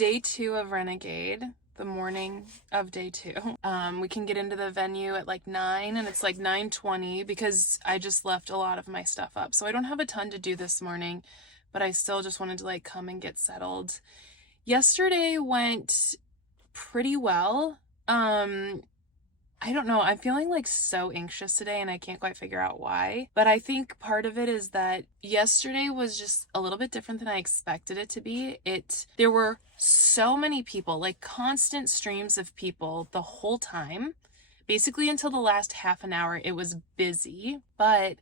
day 2 of Renegade, the morning of day 2. We can get into the venue at like 9, and it's like 9:20 because I just left a lot of my stuff up. So I don't have a ton to do this morning, but I still just wanted to like come and get settled. Yesterday went pretty well. I don't know. I'm feeling like so anxious today and I can't quite figure out why. But I think part of it is that yesterday was just a little bit different than I expected it to be. There were so many people, like constant streams of people the whole time. Basically until the last half an hour it was busy, but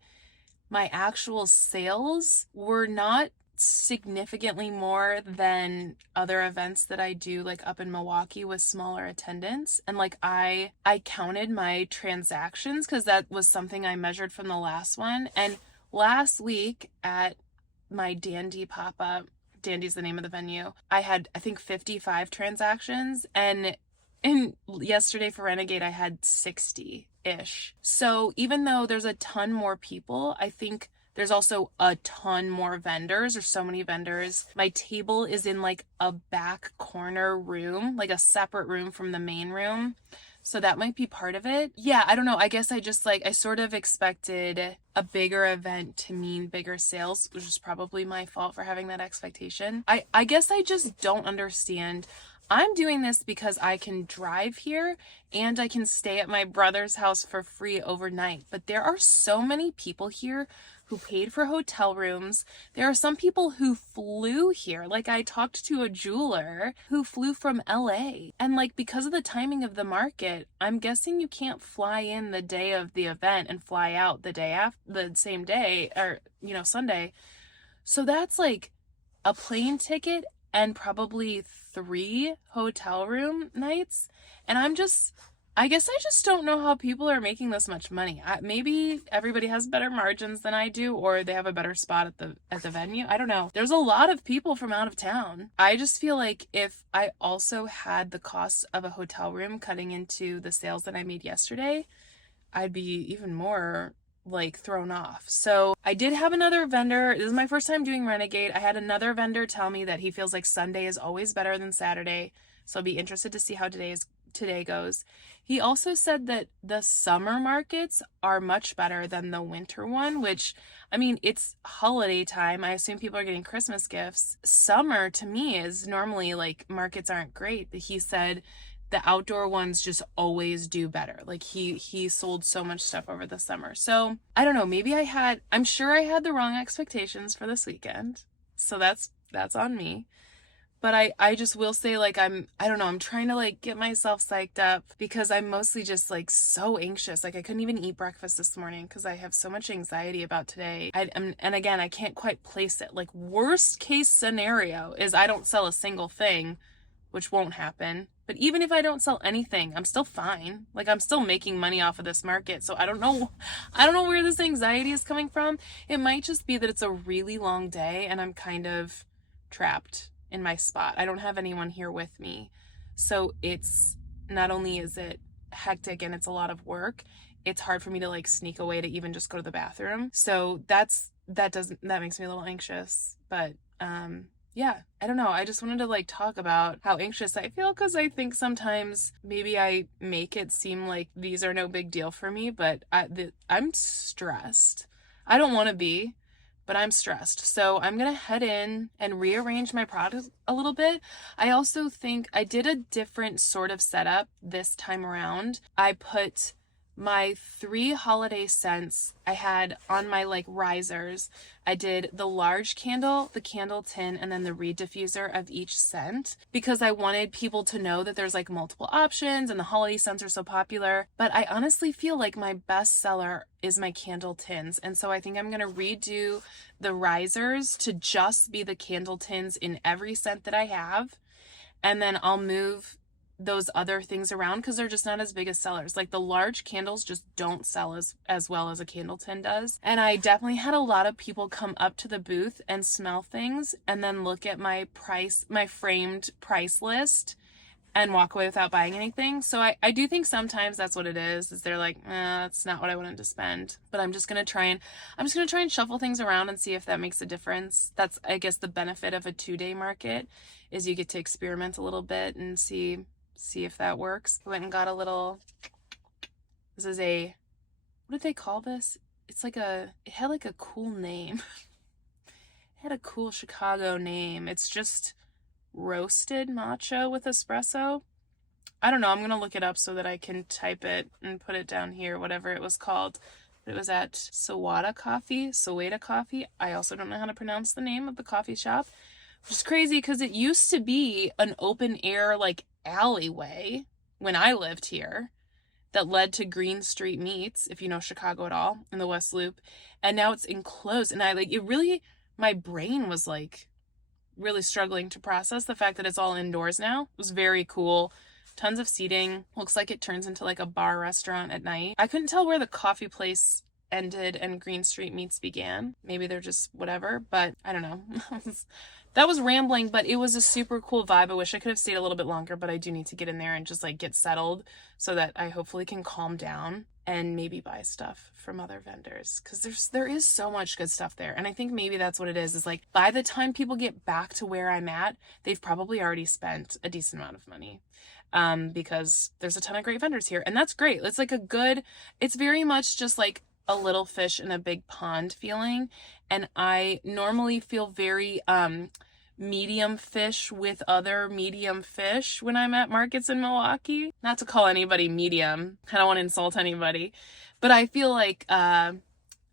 my actual sales were not significantly more than other events that I do like up in Milwaukee with smaller attendance. And like I counted my transactions because that was something I measured from the last one. And last week at my Dandy pop-up, Dandy's the name of the venue, I had I think 55 transactions, and yesterday for Renegade I had 60-ish. So even though there's a ton more people, I think there's also a ton more vendors. There's so many vendors. My table is in like a back corner room, like a separate room from the main room. So that might be part of it. Yeah, I don't know. I guess I sort of expected a bigger event to mean bigger sales, which is probably my fault for having that expectation. I guess I just don't understand. I'm doing this because I can drive here and I can stay at my brother's house for free overnight. But there are so many people here who paid for hotel rooms. There are some people who flew here. Like I talked to a jeweler who flew from LA. And like because of the timing of the market, I'm guessing you can't fly in the day of the event and fly out the day after, the same day, or Sunday. So that's like a plane ticket and probably 3 hotel room nights. And I guess I just don't know how people are making this much money. Maybe everybody has better margins than I do, or they have a better spot at the venue. I don't know. There's a lot of people from out of town. I just feel like if I also had the cost of a hotel room cutting into the sales that I made yesterday, I'd be even more like thrown off. So I did have another vendor. This is my first time doing Renegade. I had another vendor tell me that he feels like Sunday is always better than Saturday. So I'll be interested to see how today goes. He also said that the summer markets are much better than the winter one, which, I mean, it's holiday time. I assume people are getting Christmas gifts. Summer to me is normally like markets aren't great. He said the outdoor ones just always do better. Like he sold so much stuff over the summer. So I don't know, maybe I'm sure I had the wrong expectations for this weekend. So that's on me. But I just will say, like, I don't know, I'm trying to like get myself psyched up because I'm mostly just like so anxious. Like I couldn't even eat breakfast this morning because I have so much anxiety about today. And again, I can't quite place it. Like worst case scenario is I don't sell a single thing, which won't happen. But even if I don't sell anything, I'm still fine. Like I'm still making money off of this market. So I don't know where this anxiety is coming from. It might just be that it's a really long day and I'm kind of trapped in my spot. I don't have anyone here with me. So it's not only is it hectic and it's a lot of work, it's hard for me to like sneak away to even just go to the bathroom. So that makes me a little anxious. But yeah, I don't know. I just wanted to like talk about how anxious I feel because I think sometimes maybe I make it seem like these are no big deal for me, but I'm stressed. I don't want to be, but I'm stressed. So I'm going to head in and rearrange my product a little bit. I also think I did a different sort of setup this time around. I put my 3 holiday scents I had on my like risers. I did the large candle, the candle tin, and then the reed diffuser of each scent because I wanted people to know that there's like multiple options and the holiday scents are so popular. But I honestly feel like my best seller is my candle tins. And so I think I'm going to redo the risers to just be the candle tins in every scent that I have. And then I'll move those other things around because they're just not as big as sellers. Like the large candles just don't sell as well as a candle tin does. And I definitely had a lot of people come up to the booth and smell things and then look at my framed price list and walk away without buying anything. So I do think sometimes that's what it is they're like, that's not what I wanted to spend. But I'm just gonna try and shuffle things around and see if that makes a difference. That's, I guess, the benefit of a 2-day market is you get to experiment a little bit and see if that works. I went and got a little, this is a, what did they call this? It's like it had like a cool name. It had a cool Chicago name. It's just roasted matcha with espresso. I don't know. I'm going to look it up so that I can type it and put it down here, whatever it was called. But it was at Sawada Coffee. I also don't know how to pronounce the name of the coffee shop, which is crazy because it used to be an open air like alleyway when I lived here that led to Green Street Meats, if you know Chicago at all, in the West Loop. And now it's enclosed. And my brain was like really struggling to process the fact that it's all indoors now. It was very cool. Tons of seating. Looks like it turns into like a bar restaurant at night. I couldn't tell where the coffee place ended and Green Street Meats began. Maybe they're just whatever, but I don't know. That was rambling, but it was a super cool vibe. I wish I could have stayed a little bit longer, but I do need to get in there and just like get settled so that I hopefully can calm down and maybe buy stuff from other vendors, because there is so much good stuff there. And I think maybe that's what it is like by the time people get back to where I'm at, they've probably already spent a decent amount of money, because there's a ton of great vendors here, and that's great. It's like it's very much just like a little fish in a big pond feeling. And I normally feel very medium fish with other medium fish when I'm at markets in Milwaukee. Not to call anybody medium, I don't want to insult anybody, but I feel like I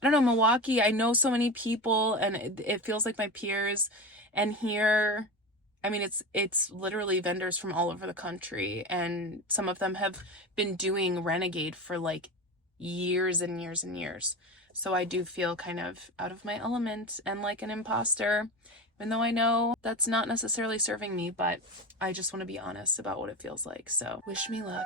don't know, Milwaukee, I know so many people, and it feels like my peers. And here, I mean, it's literally vendors from all over the country, and some of them have been doing Renegade for like years and years and years. So I do feel kind of out of my element and like an imposter, even though I know that's not necessarily serving me, but I just want to be honest about what it feels like. So wish me luck.